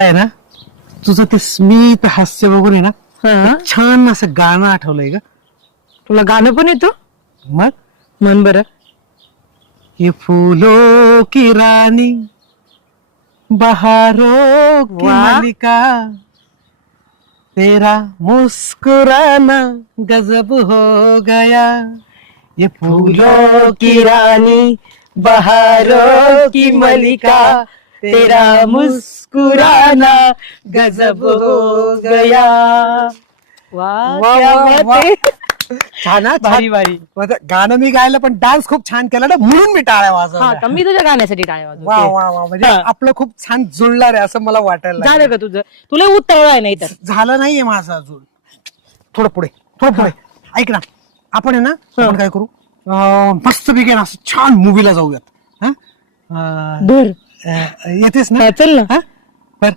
आहे ना तुझं ते स्मित हास्य बघून आहे ना हा छान असं गाणं आठवलंय का? तुला गाणं पण येतो? मग म्हण बरं. ये फूलों की रानी बहारों की वाह. मलिका तेरा मुस्कुराना गजब हो गया ये फूलों की रानी बहारों की मलिका तेरा मुस्कुराना गजब हो गया. वा वा, क्या वा, बात वा. आहे. छान हा, भारी छान. भारी. माझं गाणं मी गायलं पण डान्स खूप छान केला ना म्हणून मी टाळ्या हा वाजवल्या. का मी तुझ्या गाण्यासाठी टाळ्या वा वाजवते. वा वा म्हणजे हा. आपलं खूप छान जुळणार आहे असं मला वाटायला झालं लागलं. का तुझं? तुला उत्तर आहे नाही तर. झालं नाहीये माझं अजून. थोडं पुढे ऐक ना आपण आहे ना आपण काय करू मस्त पैकी ना असं छान मूवीला जाऊयात. हा? बर येतेस ना? चल ना. हा? बर